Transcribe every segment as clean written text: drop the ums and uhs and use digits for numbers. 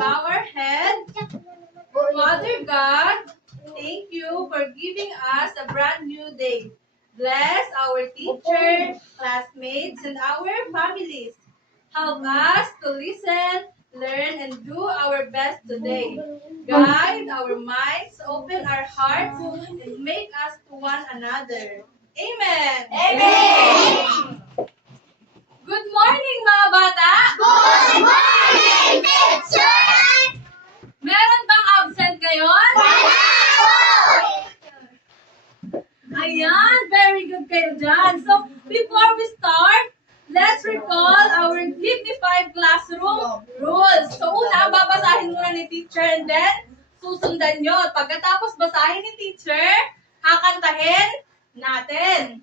bow our head. Father God, thank you for giving us a brand new day. Bless our teacher, classmates, and our families. Help us to listen, learn, and do our best today. Guide our minds, open our hearts, and make us to one another. Amen! Amen! Good morning, mga bata! Good morning, teacher! Meron bang absent ngayon? Wala po! Ayan, very good kayo dyan. So, before we start, let's recall our dignified classroom rules. So, una, babasahin muna ni teacher and then susundan nyo. Pagkatapos basahin ni teacher, kakantahin natin.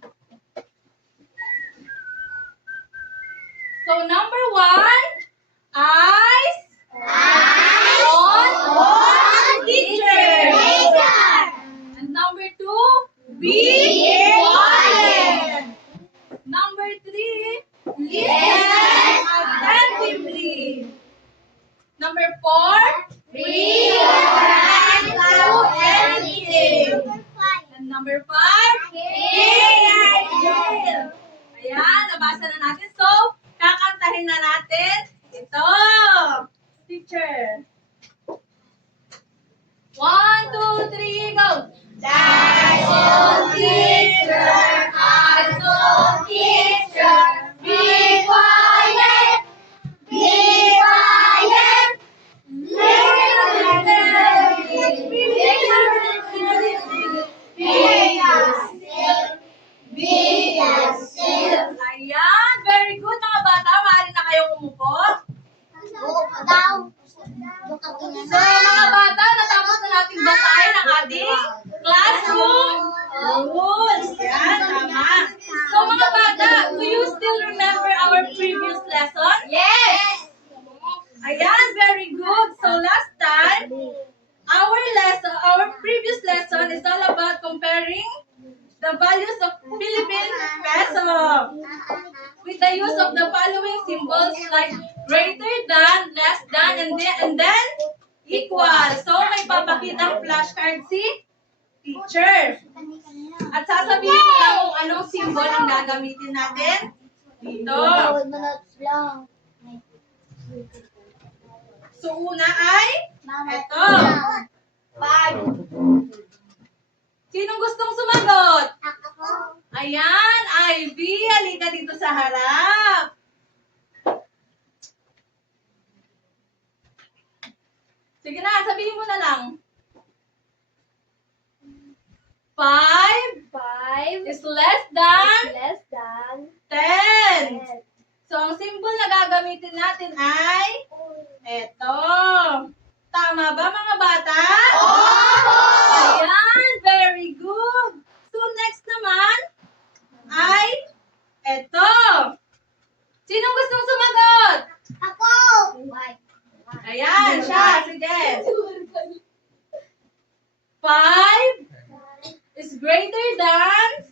So, number 1, eyes on teacher. And number 2, be quiet. Number 3, listen attentively. Number 4, read your answer to anything. And number 5, hear. Ayan, nabasa na natin. So, kakantahin na natin ito. Teacher. 1, 2, 3, go! Eyes on teacher, eyes on teacher, be quiet, be quiet, be still. Ayan, very good mga bata. Maaari na kayong umupo. So mga bata, natapos na natin basahin ang ating classroom rules. Yan, tama. So mga bata, do you still remember our previous lesson? Yes! Ayan, very good. So last time, our previous lesson is all about comparing the values of Philippine peso with the use of the following symbols like greater than, less than, and then equal. So may papakitang flashcard si teacher. At sasabihin ko lang kung anong symbol ang gagamitin natin dito. So una ay eto. Sinong gustong sumagot? Ayan, Ivy, halika dito sa harap. Sige na, sabihin mo na lang. 5 is less than 10. So, ang symbol na gagamitin natin ay eto. Tama ba, mga bata? Ayan, very good. So, next naman ay eto. Sinong gustong sumagot? Ayan, siya. Sige. 5 is greater than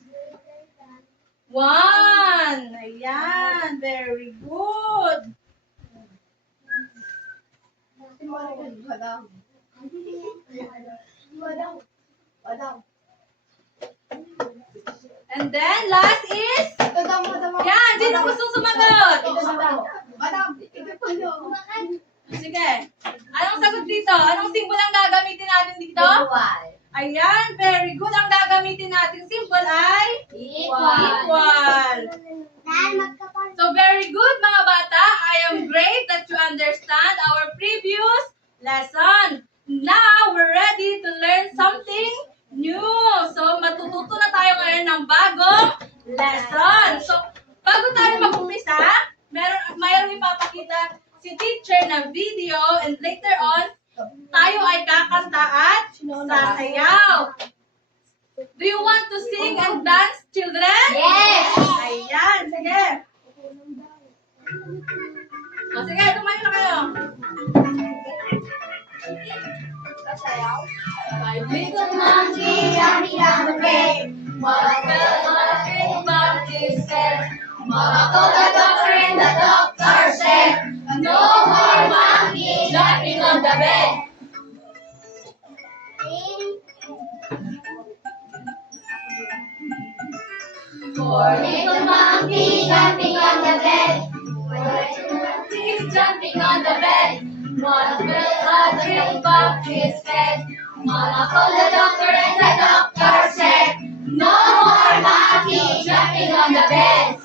1. Ayan, very good. And then, last is, yan, sino gustong sumagot? Sige. Anong sagot dito? Anong symbol ang gagamitin natin dito? Ayan, very good. Ang gagamitin natin symbol ay equal. So, very good, mga bata. I am great that you understand our previous lesson. Now, we're ready to learn something new. So, matututo na tayo ngayon ng bagong lesson. So, bago tayo mag-umpisa, mayroong ipapakita si teacher na video and later on, tayo ay kakanta at sasayaw. Do you want to sing and dance, children? Yes! Ayan, sige. O, sige, tumayo na kayo. Five little monkey running down the lane. Mama fell on a but he said, Mama called the doctor and the doctor said, no more monkey jumping on Four little monkeys jumping on the bed. Four little monkeys jumping on the bed. One fell out and bumped his head. Mama called the doctor and the doctor said, no more monkeys jumping on the bed.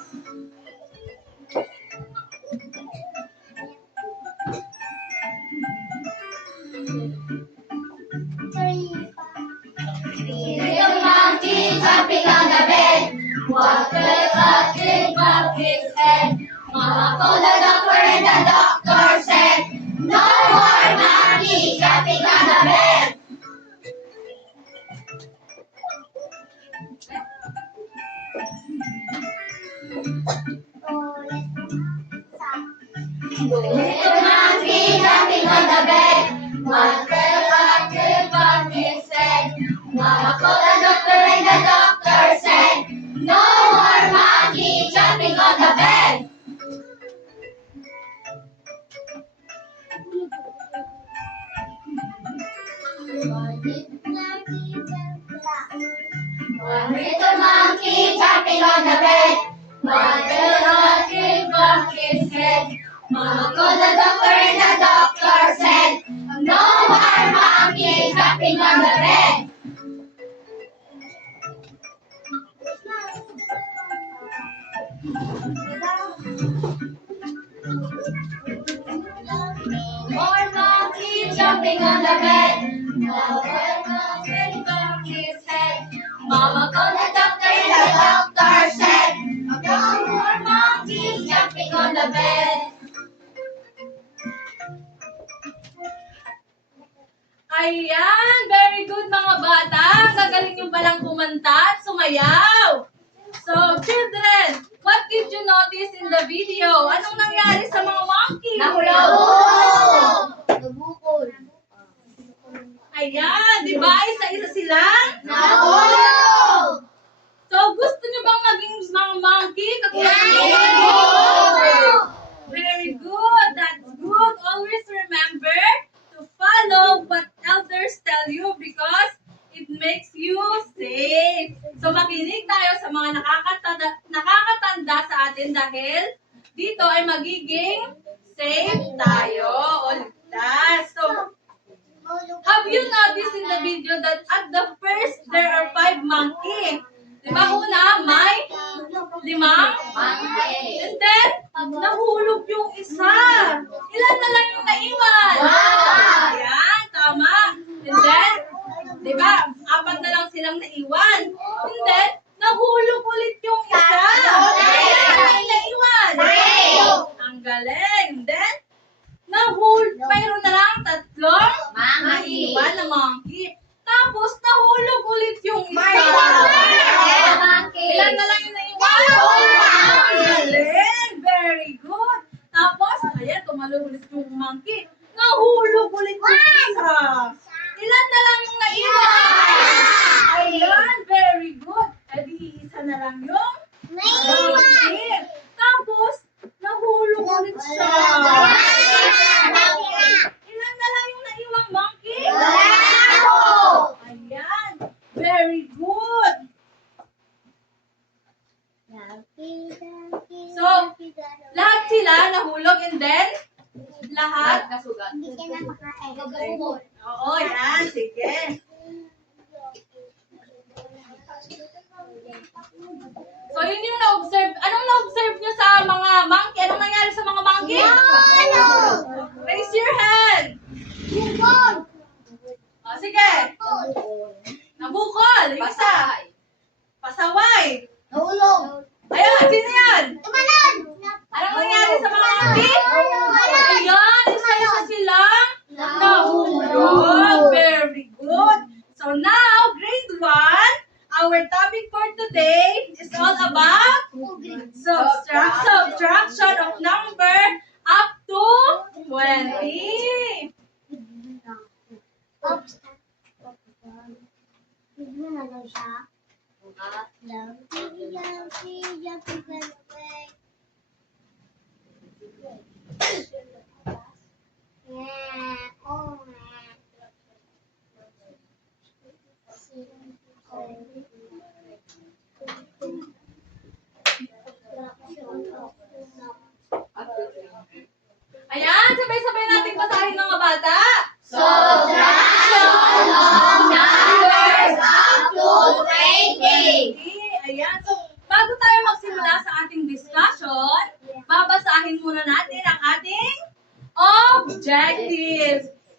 Three little monkeys jumping on the bed. One fell out and bumped his head. Mama called the doctor and the doctor said, no more monkeys jumping on the bed. Little monkey jumping on the bed. One fell out and bumped his head. Mama called the doctor and the doctor said, no more monkey jumping on the bed. One little monkey jumping on the bed. One fell out and bumped his head. Mama called the doctor and the doctor said, no more monkey jumping on the bed. More monkey jumping on the bed. Now one monkey bumped his head. Mama called the doctor and the doctor said, no more monkeys jumping on the bed. Ayan, very good mga bata. Gagaling yung palang kumanta at sumayaw. So, children, what did you notice in the video? Anong nangyari sa mga monkey? Nabukol. Ayan, di ba? Isa-isa silang? Nahulog. So, gusto nyo bang maging mga monkey? Katulad ng Very good. That's good. Always remember to follow what elders tell you because it makes you safe. So, makinig tayo sa mga nakakatanda sa atin dahil dito ay magiging safe tayo o ligtas. So, have you noticed in the video that at the first there are 5 monkey? Diba una, may 5 Monkey. and then, nahulog yung isa. Ilan na lang yung naiwan? Wow! Ayan, tama. And then, di ba, 4 na lang silang naiwan. And then, nahulog ulit yung isa. Ilan na yung naiwan? 3. Ang galing. And then, mayroon na lang 3 Monkey. naiwan na monkey. Tapos, nahulog ulit yung isa. Monkey. Ilan na lang yung naiwan? Ang galing. Very good. Tapos, ayan, tumalong ulit yung monkey. Nahulog ulit yung isa. Ilan na lang yung naiwan? Ayan, very good. Edi, isa na lang yung monkey. Tapos, nahulog ulit siya. Ilan na lang yung naiwang monkey? Ayan, very good. So, lahat sila nahulog and then, lahat? Oo, yan, sige. So, yun yung na-observe. Anong na-observe nyo sa mga monkey? Anong nangyari sa mga monkey? Raise your hand. O, sige. Nabukol. Yung isa. Pasaway. Ayan, sino yan? Anong nangyari sa mga monkey? Ayan, isa-isa silang nahulog. Very good. So now, grade 1, our topic for today is all about subtraction of number up to 20.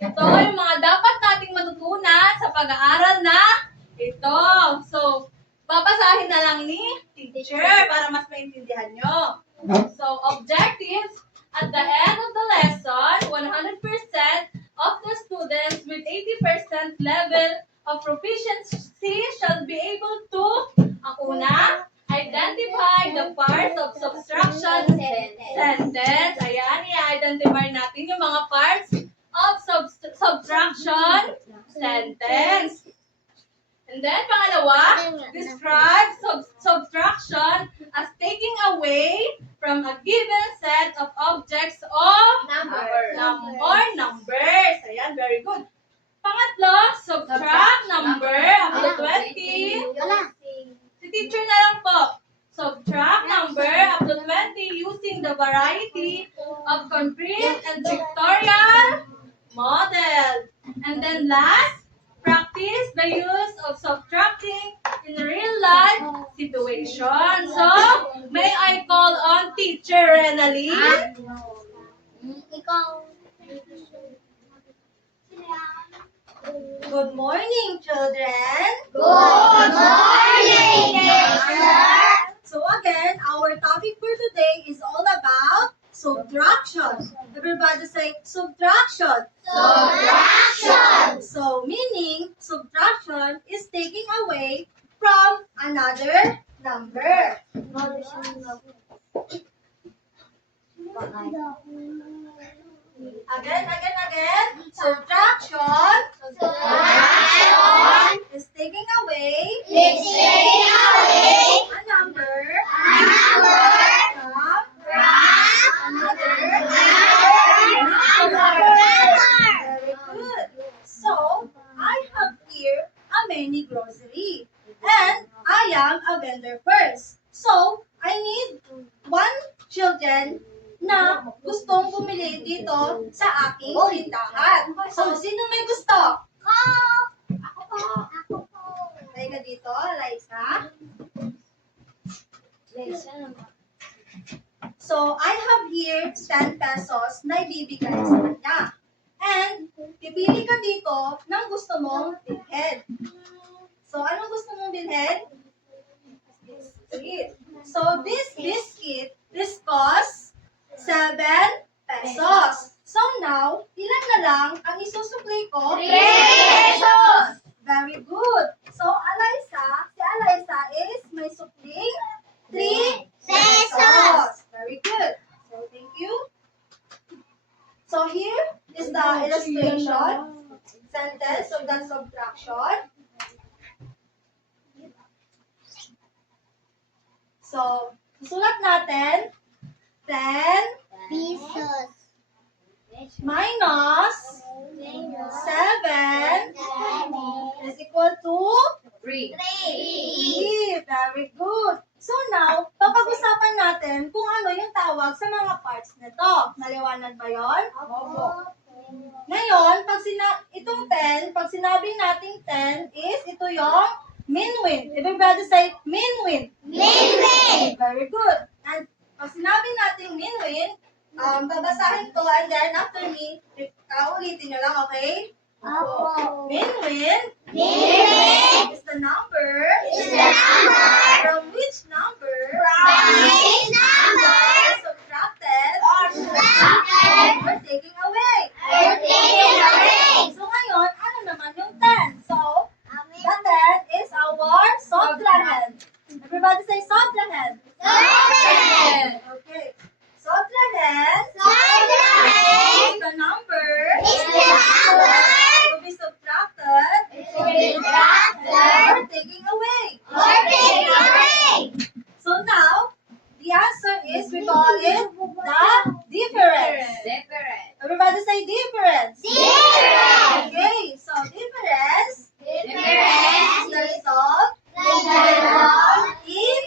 Ito yung mga dapat nating matutunan sa pag-aaral na ito. So, babasahin na lang ni teacher para mas maintindihan nyo. So, objectives. At the end of the lesson, 100% of the students with 80% level of proficiency shall be able to, ang una, identify the parts of subtraction sentence. Ayan, i-identify natin yung mga parts of subtraction sentence. And then, pangalawa, describe subtraction as taking away from a given set of objects or numbers. Ayan, very good. Pangatlo, subtract number up to 20. Si teacher na lang po. Subtract number up to 20 using the variety of concrete and pictorial model. And then last, practice the use of subtracting in real life situation. So, may I call on Teacher Renaline? Good morning, children. Good morning, teacher. So again, our topic for today is all about subtraction. Everybody say subtraction. Subtraction. So meaning subtraction is taking away from another number. Again. Subtraction Subtraction is taking away is taking away a number a number from from another another Very good. So, I have here a mini grocery. And I am a vendor first. So, I need one children na gustong bumili dito sa aking tindahan. So, sino may gusto? Ako po. Tayo ka dito, Liza. So, I have here 10 pesos na ibibigay sa kanya. And, pipili ka dito ng gusto mong bilhin. So, anong gusto mong bilhin? Biscuit. So, this biscuit, this costs 7 pesos. So, now, ilan na lang ang isusupply ko? 3 pesos. Very good. So, si Eliza is may supling 3 pesos. Very good. So, thank you. So, here is the illustration sentence of the subtraction. So, susulat natin 10 Pesos. minus 7 is equal to 3. 3. Very good. So now, papag-usapan natin kung ano yung tawag sa mga parts nito. Maliwanag ba yun? Opo. Ngayon, itong 10, pag sinabi nating 10 is ito yung min-win. Everybody say min-win. Min-win. Very good. And pag sinabi nating min-win, babasahin ko and then after me, ulitin nyo lang, okay? Opo. Min-win Min-win is the number is the number from which number from which number is subtracted subtracted or taking away. or taken away. So ngayon, ano naman yung 10? So, the 10 is our subtrahend. Everybody say subtrahend. Subtrahend. Okay. Subtrahend Subtrahend is the number is the number to be subtracted to be subtracted or taking away. or taken away. So now, the answer is we call it the difference. Everybody say difference. Difference. Okay, so difference is the result in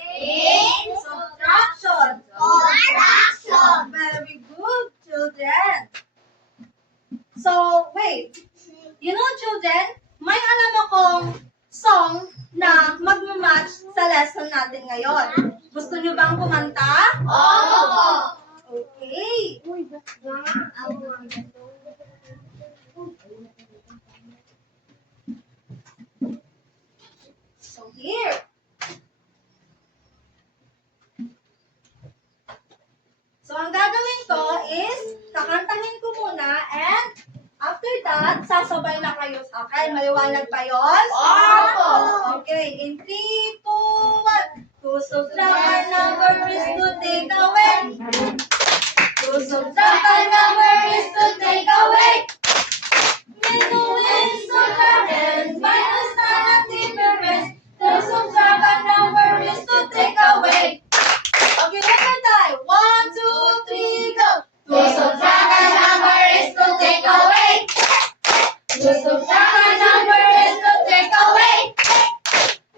subtraction. Very good, children. So, wait. You know, children, may alam akong song na magmamatch sa lesson natin ngayon. Gusto nyo bang kumanta? Okay. here. So, ang gagawin ko is, kakantahin ko muna and after that, sasabay na kayo sa akin. Maliwanag pa yun? Opo. Okay, in 3, 2, 1. To subtract our number is to take away. To subtract our number is to take away. Minuin, subtract, and minus na ang difference. To subtract our number is to take away. Okay, one more time. 1, 2, 3, go. To subtract our number is to take away. To subtract our number is to take away.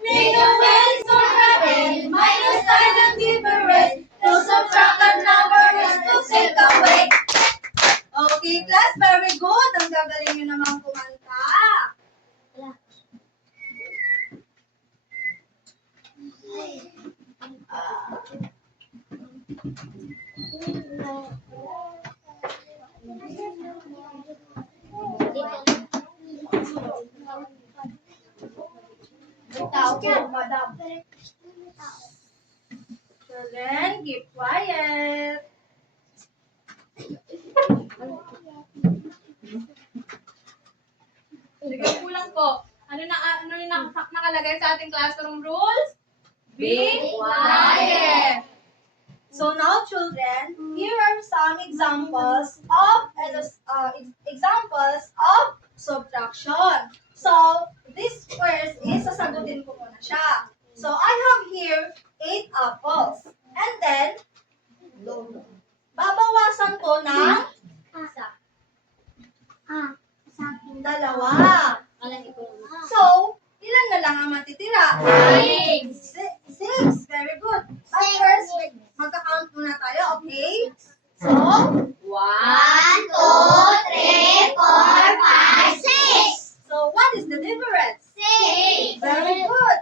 Minuin, subtract, and minus na ang difference. To subtract our number is to take away. Okay, class, very good. Ang gagaling nyo naman kumanta. Children, keep quiet. Sige, kulang po. Ano yung nakalagay sa ating classroom rules? Be quiet. So now, children, here are some examples of subtraction. So this first is sasagutin ko muna siya. So I have here 8 apples, and then babawasan ko ng dalawa. So, ilan na lang ang matitira? 6. Very good. But first, magka-count muna tayo, okay? So, 1, 2, 3, 4, 5, 6. so what is the difference? 6. Very good.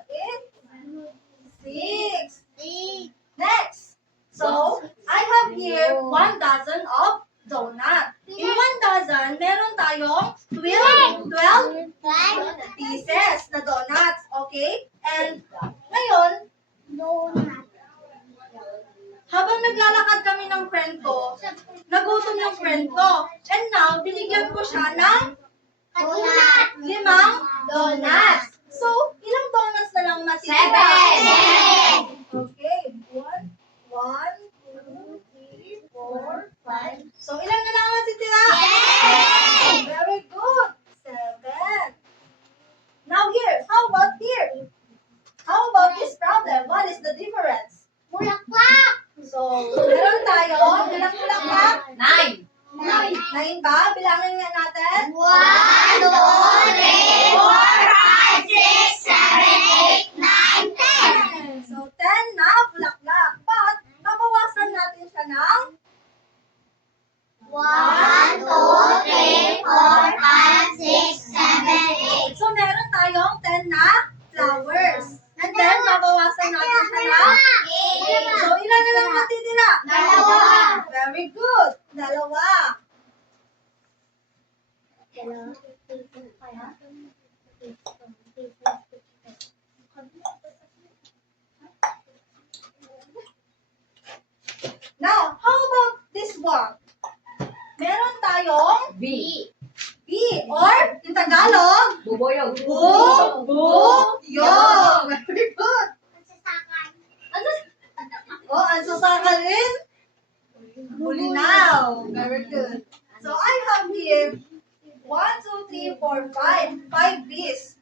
It's 6. Next. So, I have here 1 dozen of donut. In 1 dozen, meron tayong 12 pieces na donuts, okay? And ngayon, habang naglalakad kami ng friend ko, nagutom yung friend ko. And now, binigyan ko siya ng 5 donuts. So, ilang donuts na lang matitira? 7. Okay. 1, 2, 3, 4, 5. So, ilan na lang matitira? 7. Very good. 7. Now here, how about here? How about this problem? What is the difference? So, meron tayo, ilang bulaklak? 9. 9 ba? Bilangin nga natin. 1, 2, 3, 4, 5, 6, 7, 8, 9, 10. So, 10 na bulaklak. But, babawasan natin siya ng 1, 2, 3, 4, 5, 6, 7, 8. so, meron tayong 10 na flowers. And then, babawasan natin siya ng so, ilan na lang matitira? Dalawa. Very good. Dalawa. Now, how about this one? Meron tayong B. B or in Tagalog, Buboyog. buyog. Very good. Oh, ang sasaka rin. Bulinaw. Very good. So I have here 1, 2, 3, 4, 5. 5 bees.